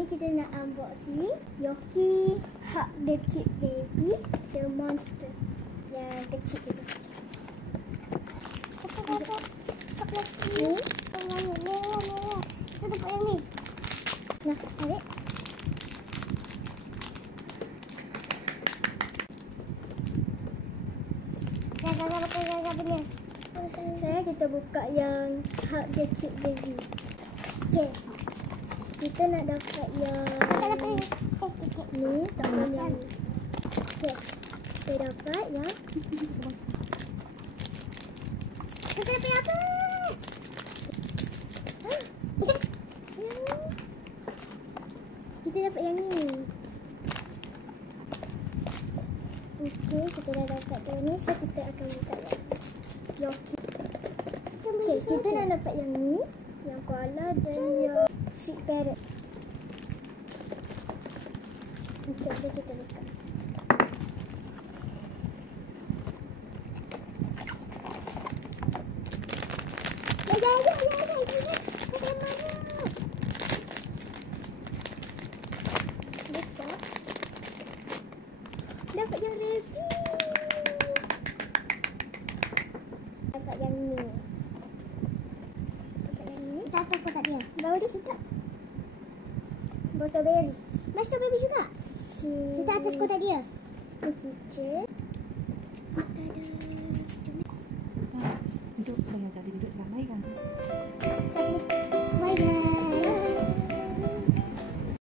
ni kita nak unboxing Yoki Hug the Cute Baby, the monster yang kecil tu. Apa plastik ni? Merah. Kita dapat yang ni. Nah, ambil. Apa punya? Saya kita buka yang Hug the Cute Baby. Okay. Kita nak dapat yang ni, tahun yang ni. Okay. Kita dapat yang kita dapat apa? Yang ni. Kita dapat yang ni. Okey, kita dah dapat yang ni. So, kita akan buka yang Yoki. Okey, kita nak dapat yang ni, yang koala dan yang sweet parrot. Okey, jom kita buka. Besar. Dapat yang rabbit. Dapat yang ni. Kita atas kotak dia. Bau dia sedap. Bau strawberry. Bau strawberry juga. Okay. Kita atas kotak dia. Ni kitchen. Duduk dengan tadi duduk ramai kan. Satu.